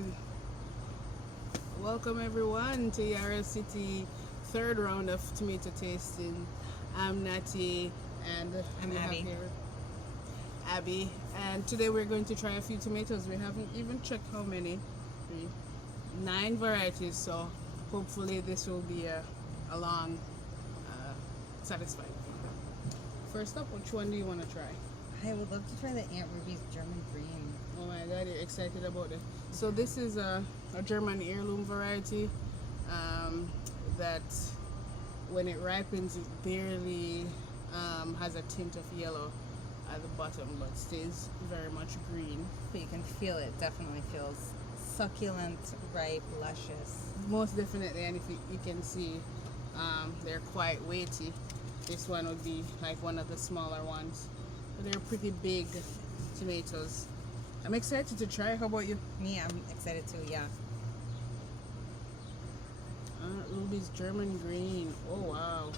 Branywine. Welcome everyone to Yarrow City third round of tomato tasting. I'm Natty and I'm we have Abby. here Abby, and today we're going to try a few tomatoes. We haven't even checked how many. Three, 9 varieties, so hopefully this will be a long, satisfying thing. First up, which one do you want to try? I would love to try the Aunt Ruby's German Green. Oh my god, you're excited about it. So this is a German heirloom variety that when it ripens it barely has a tint of yellow at the bottom but stays very much green. But you can feel it, definitely feels succulent, ripe, luscious. Most definitely, and if you can see they're quite weighty. This one would be like one of the smaller ones. But they're pretty big tomatoes. I'm excited to try. How about you? Me, I'm excited too, yeah. Ruby's German Green. Oh wow.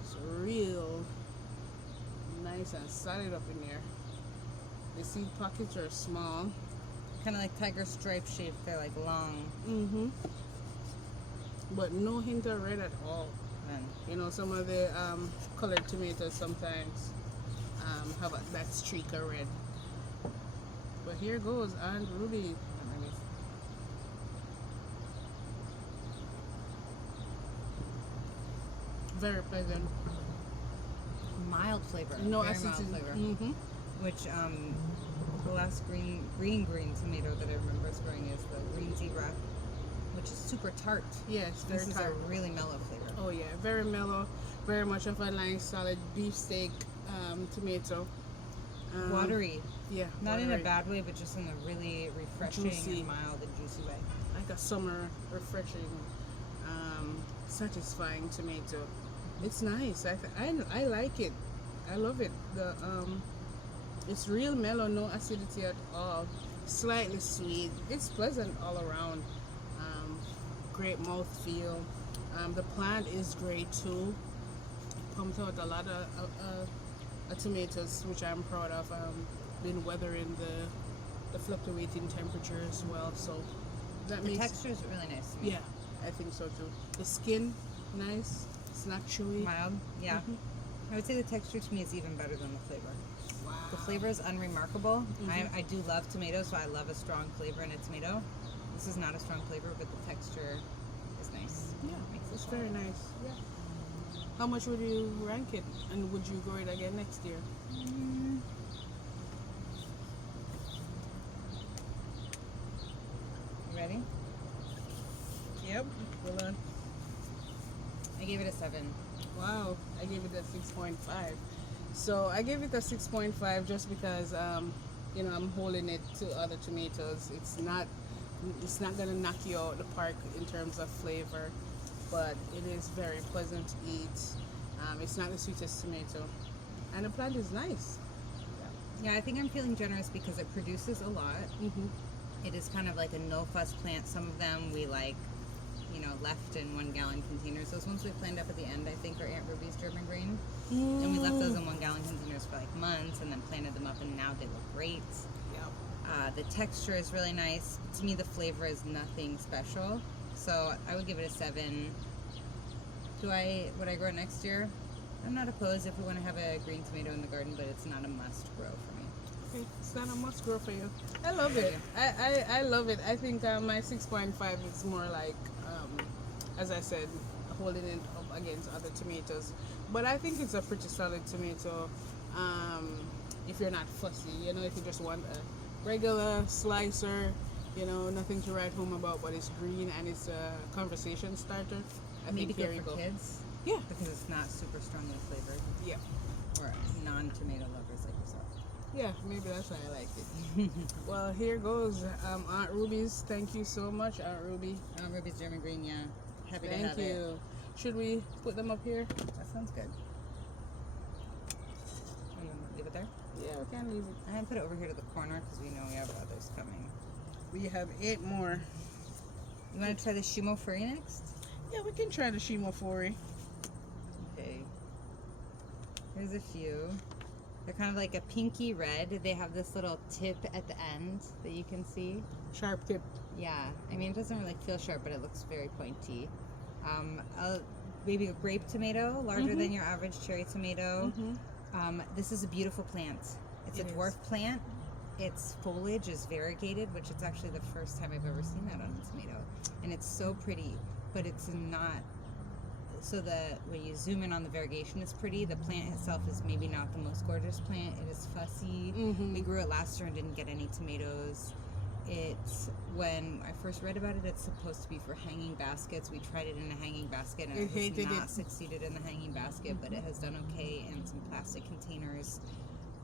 It's real nice and solid up in there. The seed pockets are small. Kind of like tiger stripe shape, they're like long. Mm-hmm. But no hint of red at all. And You know, some of the colored tomatoes sometimes have that streak of red. But here goes Aunt Ruby. Very pleasant. mild flavor, No very acidity. mild flavor. Mm-hmm. Which the last green tomato that I remember us growing is the green zebra, which is super tart. Yes, very This is tart. a really mellow flavor. Oh yeah, very mellow, very much of a nice solid beefsteak tomato. Watery. Yeah, Not in a watery. bad way, but just in a really refreshing Juicy. and mild and juicy way. Like a summer refreshing, satisfying tomato. It's nice. I like it. I love it. It's real mellow, no acidity at all. Slightly sweet. It's pleasant all around. Great mouth feel. The plant is great too. It pumped out a lot of tomatoes, which I'm proud of. Been weathering the fluctuating temperature as well, so that The makes texture is really nice to me. yeah, I think so too. The skin, nice. It's not chewy. Mild, yeah. Mhm. I would say the texture to me is even better than the flavor. Wow. The flavor is unremarkable. Mhm. I do love tomatoes, so I love a strong flavor in a tomato. This is not a strong flavor, but the texture is nice. Yeah, Makes it it's very solid. nice. Yeah. How much would you rank it, and would you grow it again next year? Mm. You ready? Yep. Hold on. I gave it a 7. Wow, I gave it a 6.5. So I gave it a 6.5 just because I'm holding it to other tomatoes. It's not gonna knock you out the park in terms of flavor, but it is very pleasant to eat. It's not the sweetest tomato, and the plant is nice. Yeah, I think I'm feeling generous because it produces a lot. Mm-hmm. It is kind of like a no-fuss plant. Some of them we left in 1-gallon containers. Those ones we planted up at the end, I think, are Aunt Ruby's German Green. And we left those in 1-gallon containers for like months and then planted them up, and now they look great. Yep. The texture is really nice. To me, the flavor is nothing special. So I would give it a 7. Would I grow it next year? I'm not opposed if we want to have a green tomato in the garden, but it's not a must grow for me. Okay, it's not a must grow for you. I love it. I love it. I think my 6.5 is more like, as I said, holding it up against other tomatoes. But I think it's a pretty solid tomato if you're not fussy. If you just want a regular slicer, nothing to write home about, but it's green and it's a conversation starter. I Maybe think here good you for go. kids Yeah. because it's not super strongly flavored, Yeah. or non-tomato lovers like yourself. Yeah, maybe that's why I like it. Well, here goes Aunt Ruby's. Thank you so much, Aunt Ruby. Ruby's German Green, yeah. Happy to Thank have it. you. Should we put them up here? That sounds good. And then leave it there. Yeah, we can leave it. I'm gonna put it over here to the corner because we know we have others coming. We have 8 more. You want to try the Shimofuri next? Yeah, we can try the Shimofuri. Okay. Here's a few. They're kind of like a pinky red. They have this little tip at the end that you can see. Sharp tip. Yeah, I mean, it doesn't really feel sharp, but it looks very pointy. Maybe a grape tomato, larger than your average cherry tomato. This is a beautiful plant. It's a dwarf plant. Its foliage is variegated, which it's actually the first time I've ever seen that on a tomato. And it's so pretty, but it's not, so that when you zoom in on the variegation, it's pretty. The plant itself is maybe not the most gorgeous plant. It is fussy. We grew it last year and didn't get any tomatoes. When I first read about it, it's supposed to be for hanging baskets. We tried it in a hanging basket and it has not succeeded in the hanging basket, but it has done okay in some plastic containers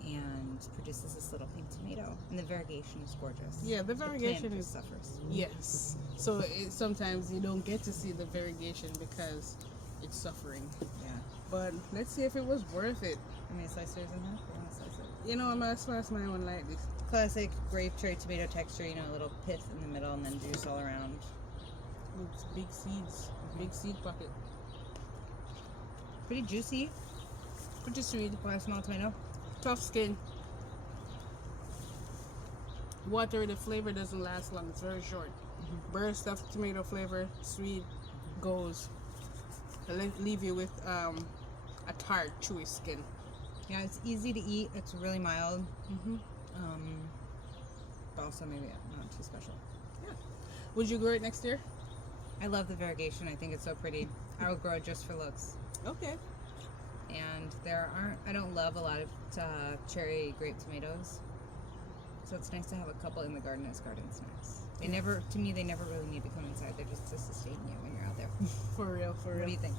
and produces this little pink tomato. And the variegation is gorgeous. Yeah, the variegation is suffers. Yes. So sometimes you don't get to see the variegation because it's suffering. Yeah. But let's see if it was worth it. How many slices in half? You want to slice it? You know, I'm gonna slice my one like this. Classic grape cherry tomato texture, you know, a little pith in the middle and then juice all around. It's big seeds. Big seed pocket. Pretty juicy. Pretty sweet. For a small tomato. Tough skin. Watery, the flavor doesn't last long. It's very short. Burst of tomato flavor, sweet, goes. It'll leave you with a tart, chewy skin. Yeah, it's easy to eat. It's really mild. But also maybe not too special. Yeah. Would you grow it next year? I love the variegation. I think it's so pretty. I would grow it just for looks. Okay. And I don't love a lot of cherry grape tomatoes. So it's nice to have a couple in the garden as garden snacks. They never really need to come inside. They're just to sustain you when you're out there. For real. What do you think?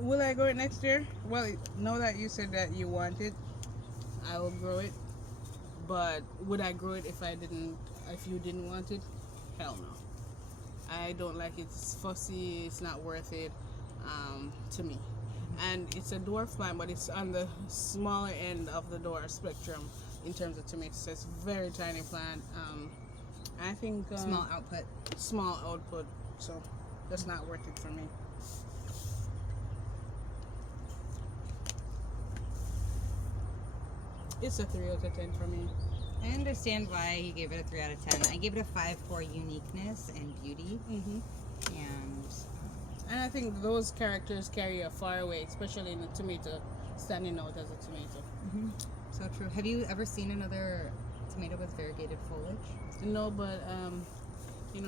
Will I grow it next year? Well, know that you said that you want it. I will grow it. But would I grow it if you didn't want it? Hell no. I don't like it. It's fussy. It's not worth it to me. And it's a dwarf plant, but it's on the smaller end of the dwarf spectrum in terms of tomatoes. So it's a very tiny plant. I think Small output. Small output. So that's not worth it for me. It's a 3 out of 10 for me. I understand why you gave it a 3 out of 10. I gave it a 5 for uniqueness and beauty. And I think those characters carry a far away, especially in the tomato, standing out as a tomato. So true. Have you ever seen another tomato with variegated foliage? No, but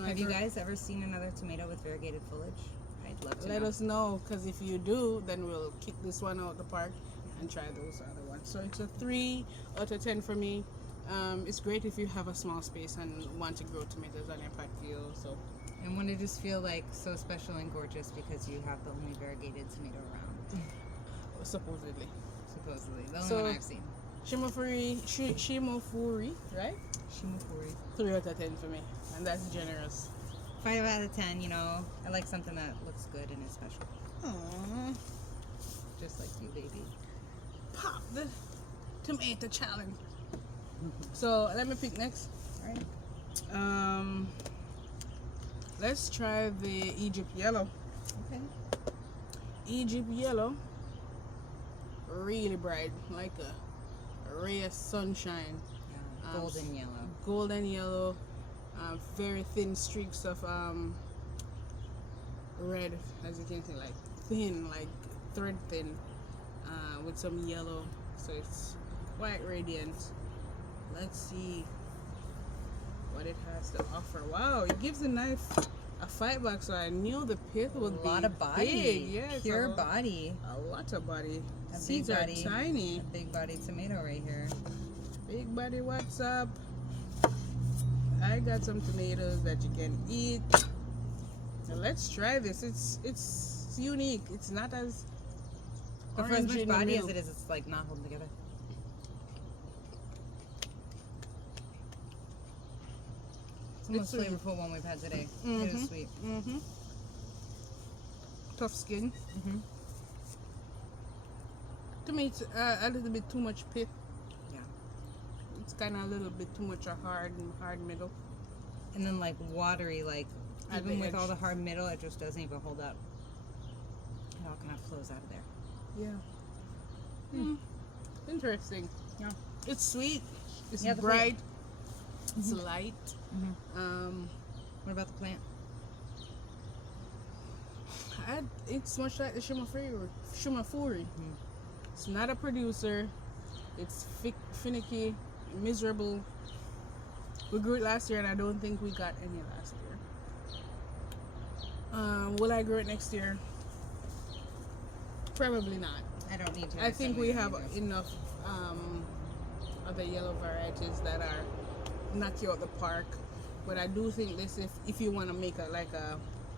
have you guys ever seen another tomato with variegated foliage? I'd love to. Let us know, because if you do, then we'll kick this one out the park and try those other ones. So it's a 3 out of 10 for me. It's great if you have a small space and want to grow tomatoes on your patio. So. And want to just feel like so special and gorgeous because you have the only variegated tomato around. Supposedly. The only one I've seen. Shimofuri, right? Shimofuri. 3 out of 10 for me, and that's generous. 5 out of 10, I like something that looks good and is special. Aww. Just like you, baby. Pop the tomato challenge. So let me pick next. Alright. Let's try the Egypt yellow. Okay. Egypt yellow, really bright, like a ray of sunshine. Yeah, golden yellow. Golden yellow, very thin streaks of red, as you can see, like thin, like thread thin, with some yellow. So it's quite radiant. Let's see what it has to offer. Wow, it gives the knife a fight back, so I knew the pith would be a lot of body. Big. Yeah, pure body. A lot of body. A Seeds big are body, tiny. A big body tomato right here. Big body, what's up? I got some tomatoes that you can eat. Now let's try this. It's unique. It's not as But for as much in the body as middle. it is, it's like not holding together. It's the most sweet. flavorful one we've had today. It is sweet. Tough skin. To me, it's a little bit too much pith. Yeah. It's kind of a little bit too much a hard middle. And then like watery, like At even the with all edge. the hard middle, it just doesn't even hold up. It all kind of flows out of there. Yeah. Interesting. Yeah. It's sweet. It's Yeah, the bright. It's light. What about the plant? It's much like the Shimofuri. It's not a producer. It's finicky, miserable. We grew it last year, and I don't think we got any last year. Will I grow it next year? Probably not. I don't need to. I think we have enough. enough other yellow varieties that are knock you out the park. But I do think this, if you want to make a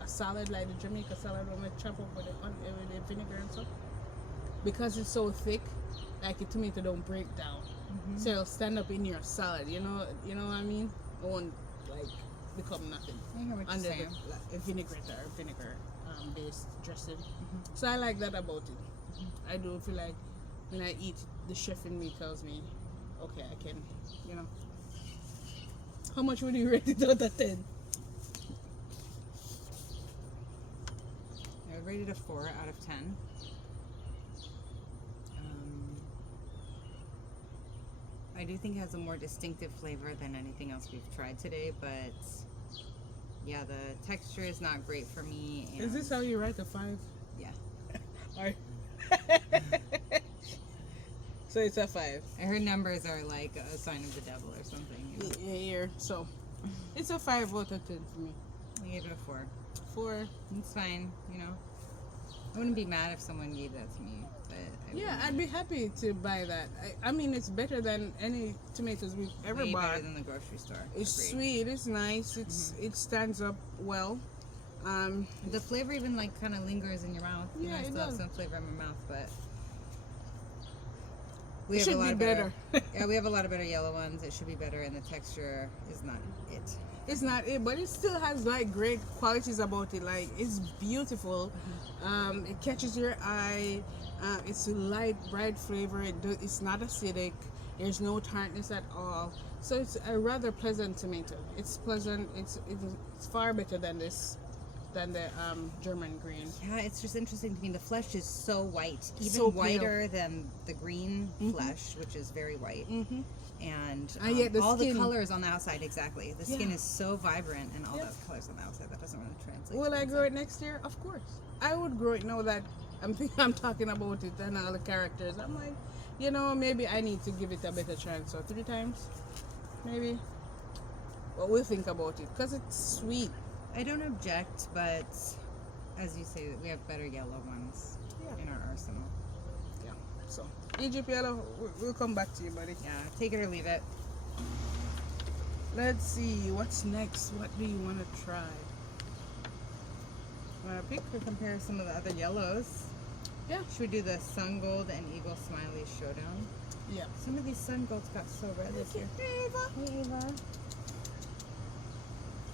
salad, like the Jamaica salad, when we chop up with the vinegar and stuff, because it's so thick, like the tomato don't break down, so it'll stand up in your salad. You know what I mean? It won't like become nothing I hear what you're under saying. the vinegar based dressing. So I like that about it. I do feel like when I eat, the chef in me tells me, okay, I can, you know. How much would you rate it out of 10? I rated a 4 out of 10. I do think it has a more distinctive flavor than anything else we've tried today, but yeah, the texture is not great for me. Is this how you write a 5? Yeah. Alright. So it's a 5. I heard numbers are like a sign of the devil or something. You know? Yeah, so it's a 5 out of 10 for me. I gave it a 4. 4. It's fine, you know. I wouldn't be mad if someone gave that to me, but I'd be happy to buy that. I mean, it's better than any tomatoes we've ever way bought. better than the grocery store. It's Agreed. sweet. It's nice. It stands up well. The flavor even like kind of lingers in your mouth. You know, Yeah, I it still have does. some flavor in my mouth, but It should be better. Yeah, we have a lot of better yellow ones. It should be better, and the texture is not it. It's not it, but it still has like great qualities about it. Like it's beautiful. It catches your eye. It's a light, bright flavor. It's not acidic. There's no tartness at all. So it's a rather pleasant tomato. It's pleasant. It's far better than the German green. Yeah, it's just interesting to me. The flesh is so white, even So pale. whiter than the green flesh, which is very white. And yet the all skin- the colors on the outside, exactly. The skin Yeah. is so vibrant, and all Yeah. the colors on the outside, that doesn't really translate. Will to I the grow inside. it next year? Of course. I would grow it now that I'm talking about it and all the characters. I'm like, maybe I need to give it a better chance. So 3 times, maybe. But we'll think about it because it's sweet. I don't object, but as you say, we have better yellow ones in our arsenal. Yeah. So Egypt yellow, we'll come back to you, buddy. Yeah, take it or leave it. Let's see what's next. What do you want to try? Want to pick or compare some of the other yellows? Yeah. Should we do the Sungold and Eagle Smiley showdown? Yeah. Some of these Sungolds got so red this year. Hey, Ava. Hey, Ava.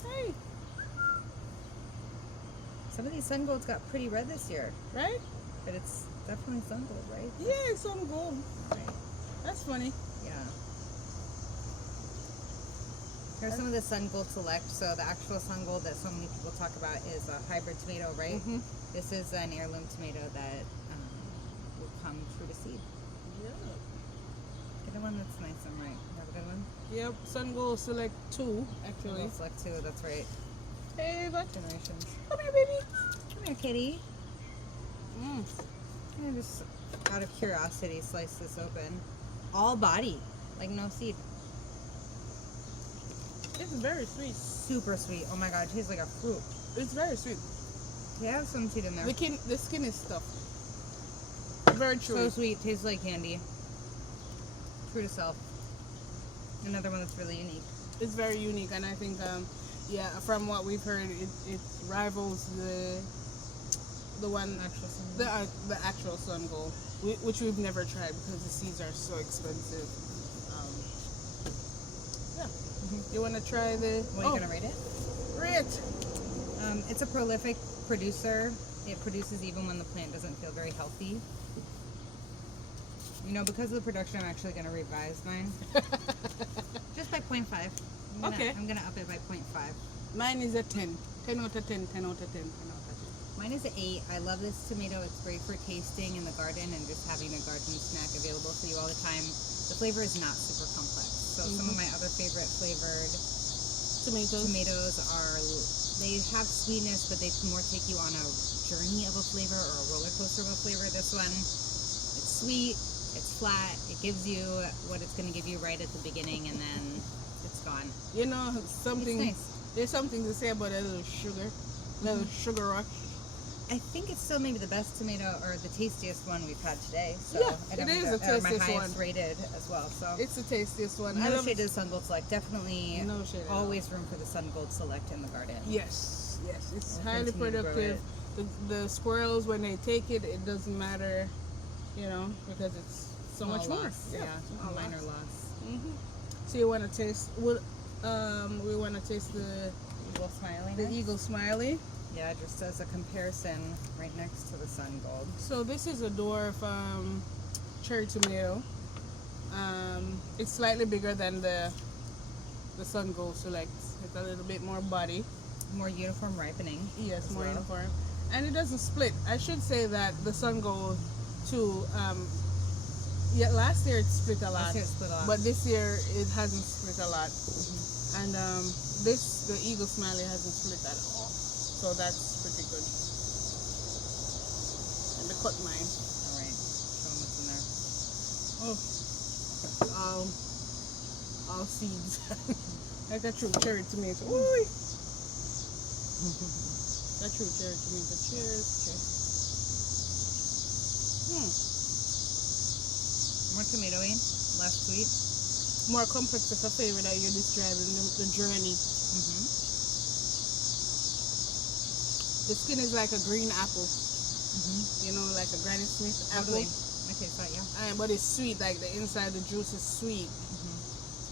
Hey. Some of these Sungolds got pretty red this year, Right? but it's definitely Sungold, right? Yeah, it's on gold. Right. That's funny. Yeah. Here's some of the Sungold Select. So the actual Sungold that so many people talk about is a hybrid tomato, right? This is an heirloom tomato that will come true to seed. Yeah. Get the one that's nice and right. You have a good one? Yep. Sungold Select 2, actually. Sungold Select 2, that's right. Hey, Ava. Generations. Come here, baby. Come here, kitty. Mm. I'm gonna just, out of curiosity, slice this open. All body, like no seed. It's very sweet. Super sweet. Oh my god, it tastes like a fruit. It's very sweet. We have some seed in there. The skin is tough. Very So chewy. sweet, tastes like candy. True to self. Another one that's really unique. It's very unique, and I think, from what we've heard, it rivals the one the actual Sungold, which we've never tried because the seeds are so expensive. You want to try the? Well, you gonna rate it? Rate. It's a prolific producer. It produces even when the plant doesn't feel very healthy. You know, because of the production, I'm actually gonna revise mine. Just by 0.5. Okay. I'm gonna up it by 0.5. Mine is a 10. 10 out of 10. 10 out of 10. 10 out of 10. Mine is an 8. I love this tomato. It's great for tasting in the garden and just having a garden snack available for you all the time. The flavor is not super complex. So some of my other favorite flavored tomatoes are, they have sweetness, but they more take you on a journey of a flavor or a roller coaster of a flavor. This one, it's sweet, it's flat, it gives you what it's going to give you right at the beginning, and then it's gone. You know, something. It's nice. There's something to say about a little sugar, little sugar rush. I think it's still maybe the best tomato or the tastiest one we've had today. So Yeah, I don't it is think the that- or my tastiest highest one. rated as well. So It's the tastiest one. I no love shade to the Sungold Select. Definitely No shade at all. always room for the Sungold Select in the garden. Yes, it's We'll highly continue to grow productive. The squirrels, when they take it, it doesn't matter, you know, because it's so Small much more. loss. Yeah, small minor loss. loss. So you want to taste? We want to taste the Eagle Smiley. the next. Eagle Smiley. Yeah, just as a comparison, right next to the Sungold. So this is a Dwarf cherry tomato. It's slightly bigger than the Sungold Select. It's a little bit more body. More uniform ripening. Yes, as more well. uniform. And it doesn't split. I should say that the Sungold too. Yeah, last year it split a lot. Last year it split a lot. But this year it hasn't split a lot. And the Eagle Smiley hasn't split at all. So that's pretty good. And the cut mine. All right, show them what's in there. Oh, all seeds. Like a true cherry tomato. Ooh. A true cherry tomato. Cheers. More tomatoey, less sweet. More complex of a flavor that you're describing, the journey. The skin is like a green apple. You know, like a Granny Smith apple. Totally. I taste that, yeah. But it's sweet, like the inside, the juice is sweet.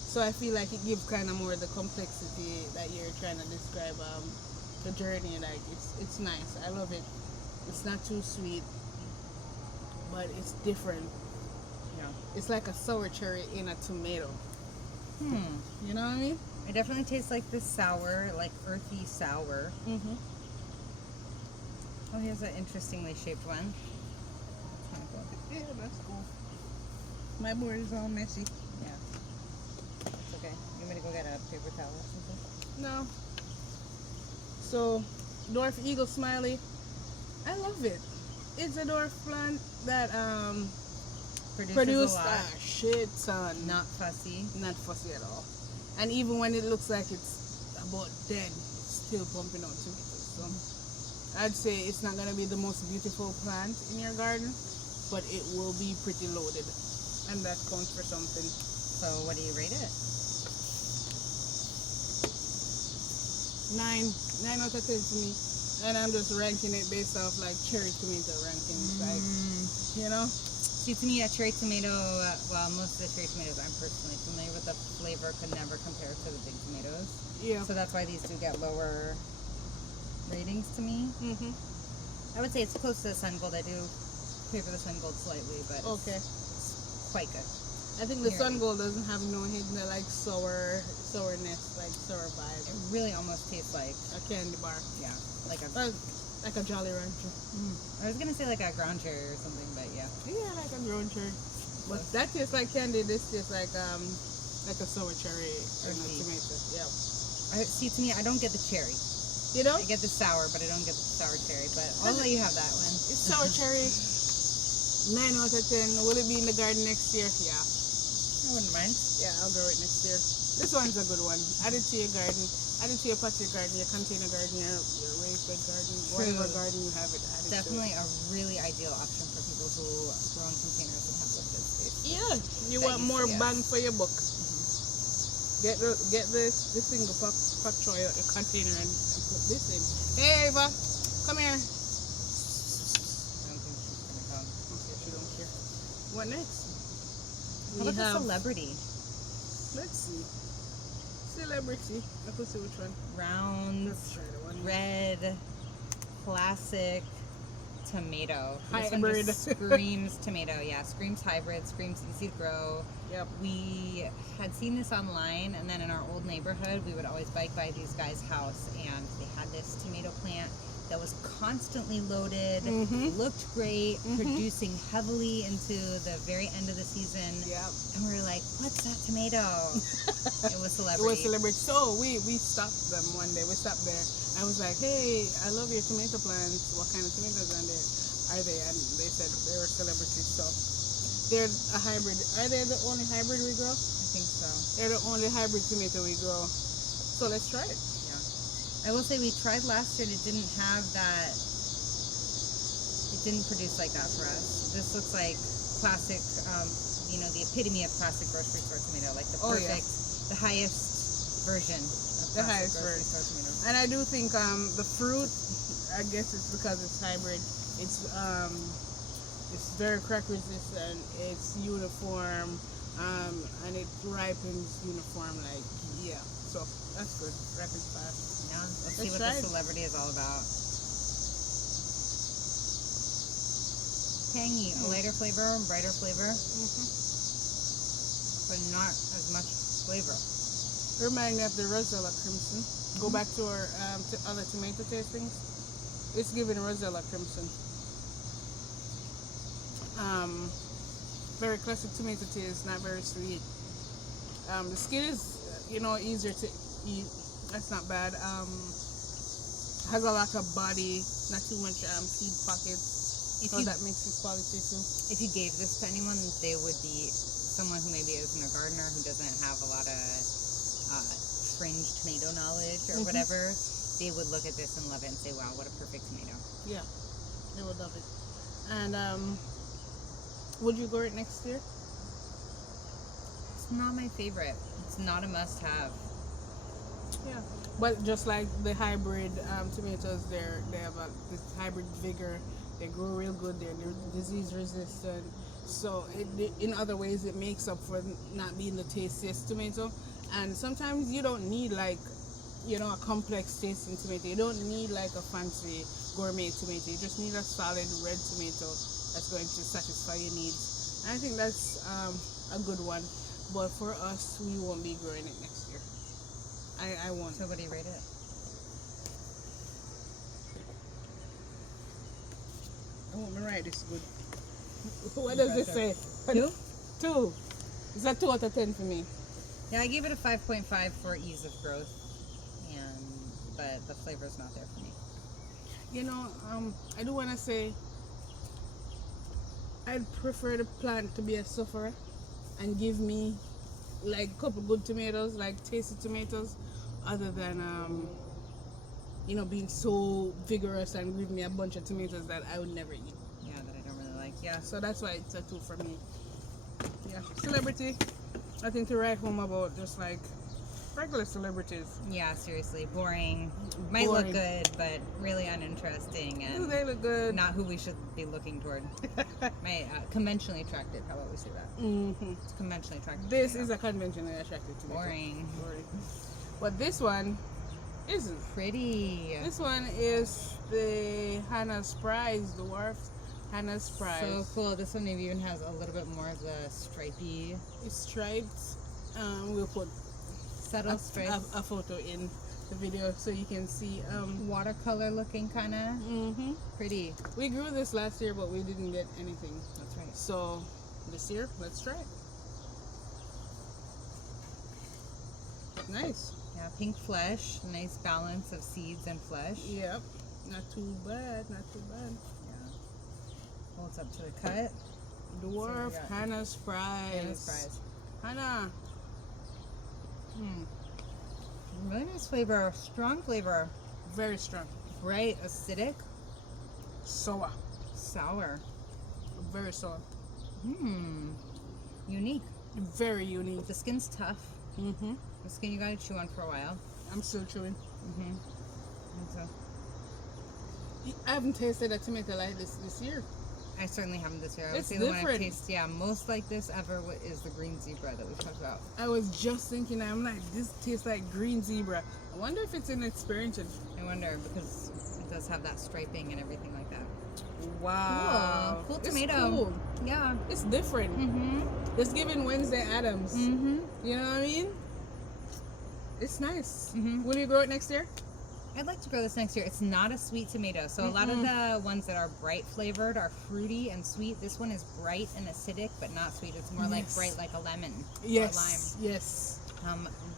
So I feel like it gives kind of more the complexity that you're trying to describe the journey. Like it's nice. I love it. It's not too sweet, but it's different. Yeah. It's like a sour cherry in a tomato. You know what I mean? It definitely tastes like this sour, like earthy sour. Oh, here's an interestingly shaped one. That's kind of cool. Yeah, that's cool. My board is all messy. Yeah. It's okay. You want me to go get a paper towel or something? No. So, Dwarf Eagle Smiley, I love it. It's a dwarf plant that produced a lot. a shit ton. Not fussy. Not fussy at all. And even when it looks like it's about dead, it's still pumping out tomatoes. So I'd say it's not gonna be the most beautiful plant in your garden, but it will be pretty loaded, and that counts for something. So what do you rate it? 9 out of 10 for me, and I'm just ranking it based off like cherry tomato rankings, like you know. See, to me, a cherry tomato, well, most of the cherry tomatoes I'm personally familiar with, the flavor could never compare to the big tomatoes. Yeah. So that's why these do get lower ratings to me. I would say it's close to the Sungold. I do favor the Sungold slightly, but Okay. it's quite good. I think the Nearly. Sungold doesn't have no hidden like sourness, like sour It vibe. really almost tastes like, A candy bar, yeah, like a, like a Jolly Rancher. I was going to say like a ground cherry or something, but yeah. Yeah, like a grown cherry. But that tastes like candy. This tastes like a sour cherry and a Earthy. tomato. Yeah. See, to me, I don't get the cherry. You know, I get the sour, but I don't get the sour cherry. But I'll let you have that one. it's sour cherry. 9 out of 10. Will it be in the garden next year? Yeah. I wouldn't mind. Yeah, I'll grow it next year. This one's a good one. Add it to your garden. Add it to your patio garden, your container garden, your raised bed garden, whatever garden you have it. Add it Definitely to a really ideal option for people who grow in containers and have limited space. it. Yeah, you That want you more see, bang for your buck. Get the single pack choy out the container and put this in. Hey Ava, come here. I don't think she's gonna come. Okay, she don't care. What next? How about the celebrity? Let's see. Celebrity. I could see which one. Round, Let's try the one. red, classic tomato. This one Hybrid. just screams tomato. Yeah, screams hybrid, screams easy to grow. Yep. We had seen this online, and then in our old neighborhood, we would always bike by these guys' house, and they had this tomato plant that was constantly loaded, Mhm. looked great, producing heavily into the very end of the season. Yeah. And we were like, what's that tomato? It was It Celebrity. was Celebrity. So we stopped them one day. We stopped there. I was like, hey, I love your tomato plants. What kind of tomatoes are they? And they said they were Celebrity. So they're a hybrid. Are they the only hybrid we grow? I think so. They're the only hybrid tomato we grow. So let's try it. Yeah. I will say we tried last year and it didn't have that. It didn't produce like that for us. This looks like classic, the epitome of classic grocery store tomato, like the perfect, the highest version of The classic highest grocery version. store tomato. And I do think the fruit, I guess it's because it's hybrid. It's very crack resistant. It's uniform, and it ripens uniform. So that's good. Ripens fast. Yeah, let's see Let's what try the it. Celebrity is all about. Tangy, a lighter flavor, brighter flavor, but not as much flavor. Remind me of the Rosella Crimson. Go back to our other tomato tastings. It's giving Rosella Crimson. Very classic tomato taste, not very sweet. The skin is, easier to eat. That's not bad. Has a lot of body, not too much seed pockets. So that makes it quality too. If you gave this to anyone, they would be someone who maybe isn't a gardener, who doesn't have a lot of fringe tomato knowledge or whatever. They would look at this and love it and say, wow, what a perfect tomato. Yeah, they would love it. And would you grow it next year? It's not my favorite. It's not a must-have. Yeah, but just like the hybrid tomatoes, they have this hybrid vigor. They grow real good. They're disease resistant. So in other ways, it makes up for not being the tastiest tomato. And sometimes you don't need a complex tasting tomato. You don't need like a fancy gourmet tomato. You just need a solid red tomato that's going to satisfy your needs. And I think that's a good one. But for us, we won't be growing it next year. I won't. So what do you rate it? I won't be right. It's good. What does it say? 2? 2. It's a 2 out of 10 for me. Yeah, I gave it a 5.5 for ease of growth, but the flavor's not there for me. I do want to say I'd prefer the plant to be a sufferer and give me like a couple good tomatoes, like tasty tomatoes, other than being so vigorous and give me a bunch of tomatoes that I would never eat. Yeah, that I don't really like. Yeah. So that's why it's a 2 for me. Yeah, Celebrity. Nothing to write home about, just like regular celebrities. Yeah, seriously, boring. Might Boring. look good, but really uninteresting Do and they look good? not who we should be looking toward. Conventionally attractive. How about we say that? Mm-hmm. It's conventionally attractive. This is a conventionally attractive tomato. boring. But this one isn't. Pretty. This one is the Hannah's Prize, Dwarf Hannah's Prize. So cool. This one maybe even has a little bit more of the stripy, It's striped. We'll put subtle stripes. a photo in the video so you can see. Watercolor looking kind of. Mm-hmm. Pretty. We grew this last year, but we didn't get anything. That's right. So this year, let's try it. Nice. Yeah, pink flesh. Nice balance of seeds and flesh. Yep. Not too bad. Not too bad. Yeah. Holds up to the cut. Dwarf got Hannah's Prize. Hannah's Prize. Hannah. Really nice flavor. Strong flavor. Very strong. Bright, acidic, Sour. sour. Very sour. Unique. Very unique. The skin's tough. Mm-hmm. The skin you gotta chew on for a while. I'm still chewing. So, I haven't tasted a tomato like this year. I certainly haven't this year. I would It's say the one I've different. tasted, most like this ever is the green zebra that we've talked about. I was just thinking, I'm like, this tastes like green zebra. I wonder if it's in expansion. I wonder because it does have that striping and everything like that. Wow. Cool It's tomato. cool. Yeah. It's different. It's giving Wednesday Addams. You know what I mean? It's nice. Will you grow it next year? I'd like to grow this next year. It's not a sweet tomato. So a lot of the ones that are bright flavored are fruity and sweet. This one is bright and acidic, but not sweet. It's more like bright like a lemon or lime. Yes.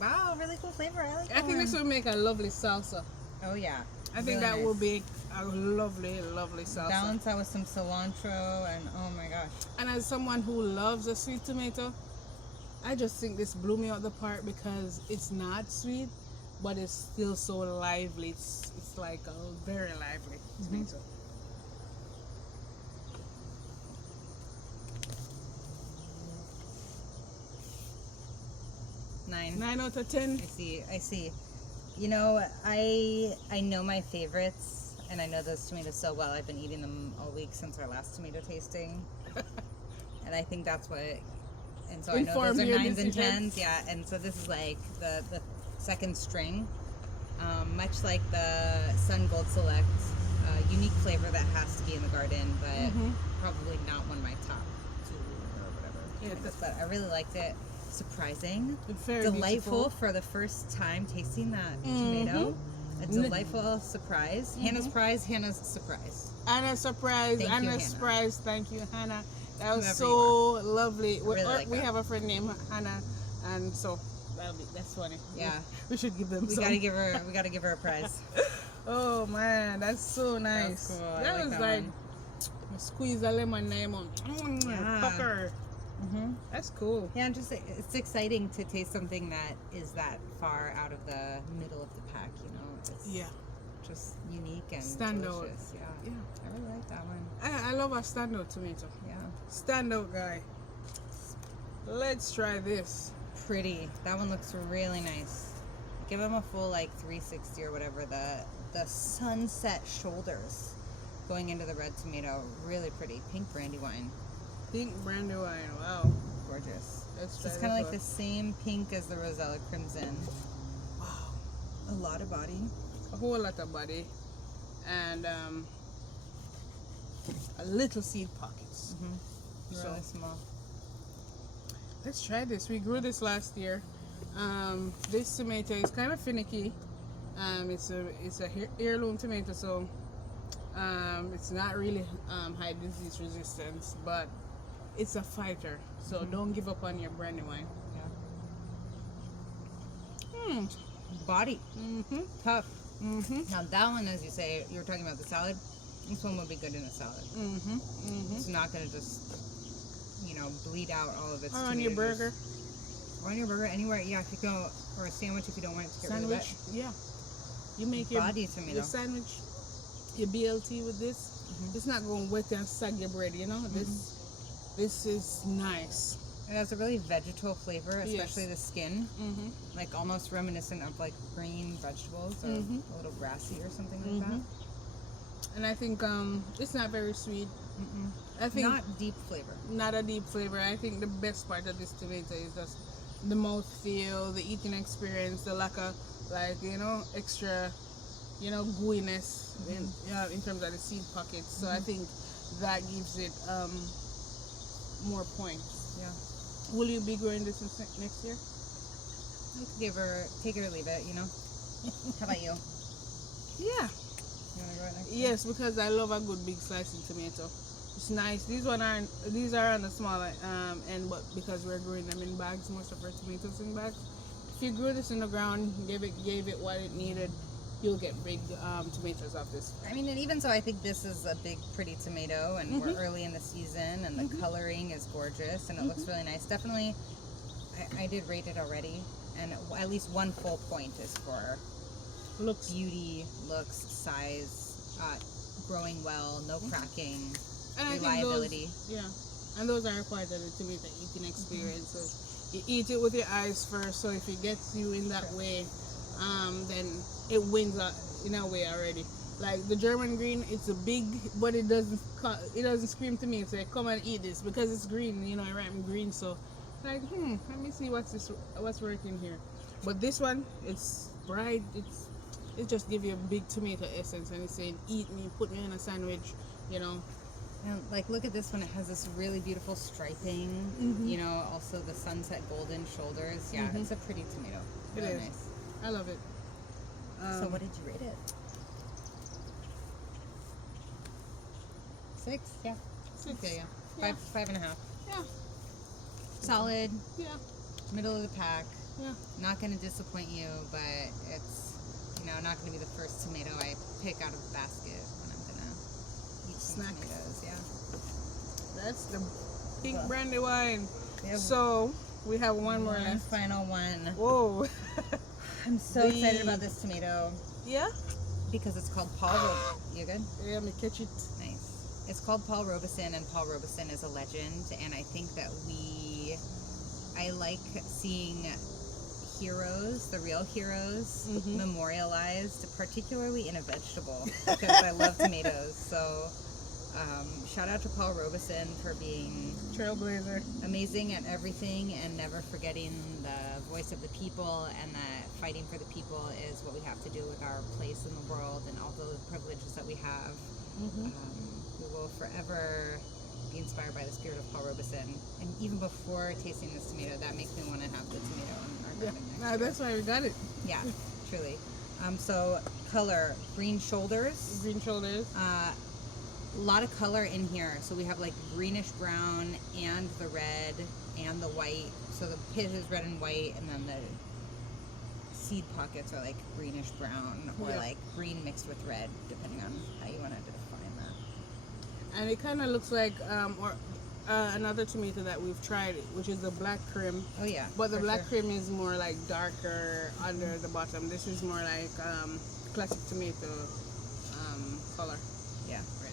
Wow, really cool flavor. I like that I think this would make a lovely salsa. Oh, yeah. I think that will be a lovely, lovely salsa. Balance that with some cilantro and oh my gosh. And as someone who loves a sweet tomato, I just think this blew me out the park because it's not sweet, but it's still so lively. It's like a very lively tomato. 9 out of 10. I see. You know, I know my favorites, and I know those tomatoes so well. I've been eating them all week since our last tomato tasting, and I think that's what. And so I know those are 9s and 10s, yeah. And so this is like the second string, much like the Sungold Select, unique flavor that has to be in the garden, but probably not one of my top 2 or whatever. Yeah, but I really liked it. Surprising, very delightful beautiful. For the first time tasting that tomato. A delightful surprise. Hannah's prize, Hannah's surprise. Anna's surprise, Thank you, Anna's Hannah. surprise. Thank you, Hannah. That was Whoever so lovely. Really like We that. have a friend named Hannah, and so that's funny. Yeah, we should give them. we some. gotta give her a prize. Oh man, that's so nice. That's cool. I That like was that like one. squeeze a lemon name on. Yeah. Pucker. That's cool. Yeah, and just it's exciting to taste something that is that far out of the middle of the pack. You know, it's just unique and Standout. delicious. Yeah, I really like that one. I love a standout tomato. Yeah, Standout guy. Let's try this. pretty. That one looks really nice. Give him a full like 360 or whatever. The sunset shoulders going into the red tomato, really pretty. Pink Branywine, Pink Branywine. Wow. gorgeous. Let's So try it's kind of this like one. the same pink as the Rosella Crimson. Wow. A lot of body. A whole lot of body. And a little seed pockets. Really So small. let's try this. We grew this last year. This tomato is kind of finicky. It's a heirloom tomato, so it's not really high disease resistance, but it's a fighter. So don't give up on your Brandywine. Yeah. Body. Tough. Mm-hmm. Now that one, as you say, you were talking about the salad. This one would be good in a salad. It's not gonna just, bleed out all of its. Or on your tomato juice. burger. Or on your burger, anywhere. Yeah, if you go, or a sandwich if you don't want it to get Sandwich. rid of it. Yeah. You make your Body tomato. your sandwich, your BLT with this. It's not going to wet and sag your bread. This is nice. It has a really vegetal flavor, especially Yes. the skin, like almost reminiscent of like green vegetables or a little grassy or something like that. And I think it's not very sweet. I think Not deep flavor. not a deep flavor. I think the best part of this tomato is just the mouthfeel, the eating experience, the lack of extra, gooiness in terms of the seed pockets. So I think that gives it more points. Yeah. Will you be growing this next year? I could take it or leave it, How about you? Yeah. You want to grow it next year? Yes, because I love a good big slicing tomato. It's nice. These are on the smaller end, but because we're growing them in bags, most of our tomatoes in bags. If you grew this in the ground, gave it what it needed, you'll get big tomatoes off this. I mean, and even so, I think this is a big, pretty tomato, and we're early in the season, and the coloring is gorgeous, and it looks really nice. Definitely, I did rate it already, and at least 1 full point is for Looks beauty, looks, size, growing well, no cracking, and I think reliability. and those are part of the tomato eating experience. So you eat it with your eyes first. So if it gets you in that way, then it wins in a way already. Like the German green, it's a big, but it doesn't scream to me and say, "Come and eat this," because it's green. I write green, so like, let me see what's working here. But this one, it's bright. It just gives you a big tomato essence, and it's saying, "Eat me, put me in a sandwich," And like, look at this one. It has this really beautiful striping. Also the sunset golden shoulders. Yeah, it's a pretty tomato. It Really is. nice. I love it. So what did you rate it? 6? Yeah. 6. Okay, yeah. Yeah. 5.5. Yeah. Solid, Yeah. middle of the pack. Yeah. Not going to disappoint you, but it's, not going to be the first tomato I pick out of the basket when I'm going to eat some Snack. tomatoes. Yeah. That's the pink Branywine. Yeah. So we have one more left. Final one. Whoa. I'm so excited about this tomato Yeah? because it's called Paul Robeson. You good? Yeah, me catch it. Nice. It's called Paul Robeson, and Paul Robeson is a legend, and I think that I like seeing heroes, the real heroes, memorialized, particularly in a vegetable, because I love tomatoes. So shout out to Paul Robeson for being Trailblazer. amazing at everything and never forgetting the voice of the people, and that fighting for the people is what we have to do with our place in the world and all the privileges that we have. We will forever be inspired by the spirit of Paul Robeson. And even before tasting this tomato, that makes me want to have the tomato in our garden next year. That's why we got it. Yeah, truly. So color, green shoulders. Green shoulders. A lot of color in here. So we have like greenish brown and the red and the white. So the pit is red and white, and then the seed pockets are like greenish brown or like green mixed with red, depending on how you want to define that. And it kind of looks like another tomato that we've tried, which is the black crim. Oh yeah. But the black crim is more like darker under the bottom. This is more like classic tomato color. Yeah. Right.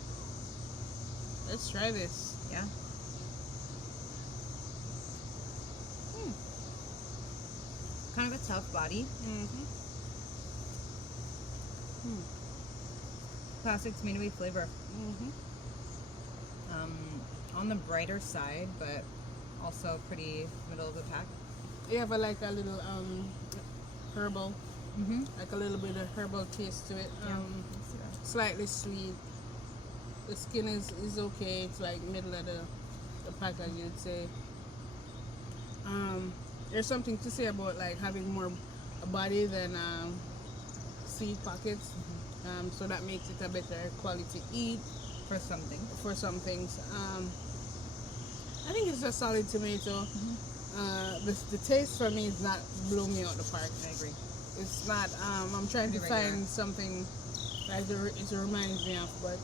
Let's try this. Yeah. Kind of a tough body. Classic tomatoey flavor. On the brighter side, but also pretty middle of the pack. You have a little herbal, like a little bit of herbal taste to it. Slightly sweet. The skin is okay. It's like middle of the pack, as you'd say. There's something to say about like having more body than seed pockets. So that makes it a better quality eat For some things. I think it's a solid tomato. The taste for me is not blow me out the park. I agree. It's not. I'm trying to find something that it reminds me of, but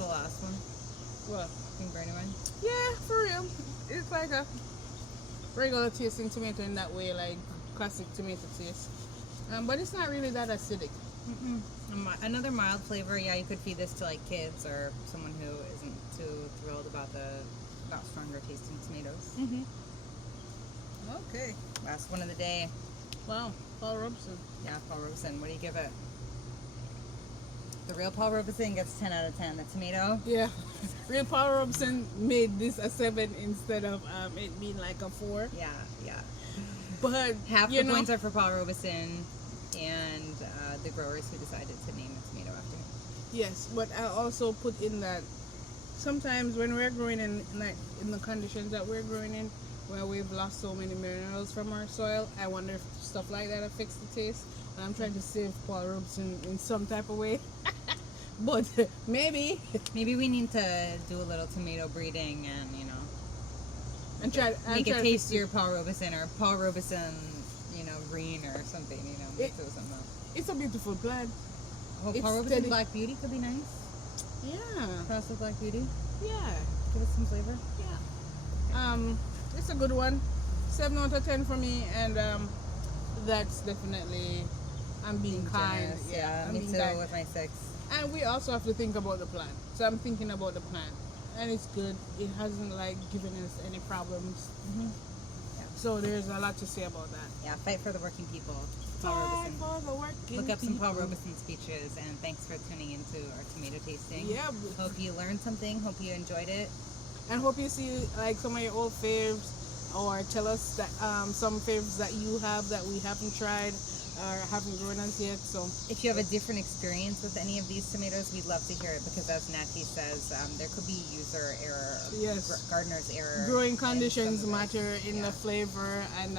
The last one. what? Pink Branywine. Yeah, for real. It's like a regular tasting tomato in that way, like classic tomato taste. But it's not really that acidic. Another mild flavor. Yeah, you could feed this to like kids or someone who isn't too thrilled about stronger tasting tomatoes. Okay. Last one of the day. Wow. Paul Robeson. Yeah, Paul Robeson. What do you give it? The real Paul Robeson gets 10 out of 10. The tomato? Yeah. Real Paul Robeson made this a 7 instead of it being like a 4. Yeah. But half the points are for Paul Robeson and the growers who decided to name a tomato after him. Yes, but I also put in that sometimes when we're growing in the conditions that we're growing in, where we've lost so many minerals from our soil, I wonder if stuff like that affects the taste. And I'm trying to save Paul Robeson in some type of way. But maybe we need to do a little tomato breeding and and try make a tastier Paul Robeson or Paul Robeson, green or something. Mix it with something else. It's a beautiful plant. Oh, Paul Robeson Black Beauty could be nice. Yeah. Cross with Black Beauty. Yeah. Give it some flavor. Yeah. It's a good one. 7 out of 10 for me, and that's definitely I'm being kind. Generous. Yeah, I'm me being too kind. with my 6. And we also have to think about the plant. So I'm thinking about the plant, and it's good. It hasn't given us any problems. Yeah. So there's a lot to say about that. Yeah, fight for the working people. Paul Fight Robeson. for the working Look up some Paul people. Robeson speeches, and thanks for tuning into our tomato tasting. Yeah. Hope you learned something. Hope you enjoyed it. And hope you see some of your old faves, or tell us that some faves that you have that we haven't tried or haven't grown as yet. So if you have a different experience with any of these tomatoes, we'd love to hear it, because as Natty says, there could be user error, yes, gardener's error. Growing conditions matter in the flavor, and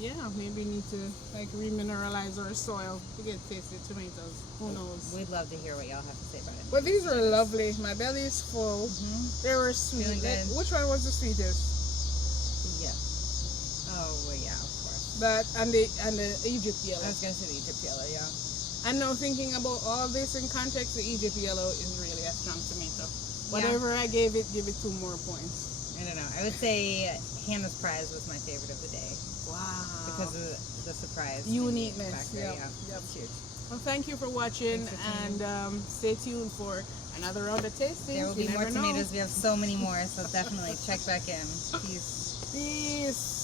Yeah, maybe need to like remineralize our soil to get tasty tomatoes. Who knows? We'd love to hear what y'all have to say about it. But these are lovely. My belly is full. They were sweet. Feeling good. Which one was the sweetest? Yeah. Oh, well, yeah, of course. That and the Egypt I yellow. was going to say the Egypt yellow, yeah. And now thinking about all this in context, the Egypt yellow is really a strong tomato. Whatever I gave it, give it 2 more points. I don't know. I would say Hannah's Prize was my favorite of the day. Wow. Because of the surprise. Uniqueness. Factor. Yep. Yeah, Yep. that's huge. Well, thank you for watching, Thanks for tuning and stay tuned for another round of tastings. There will You be more never know. tomatoes. We have so many more, so definitely check back in. Peace. Peace.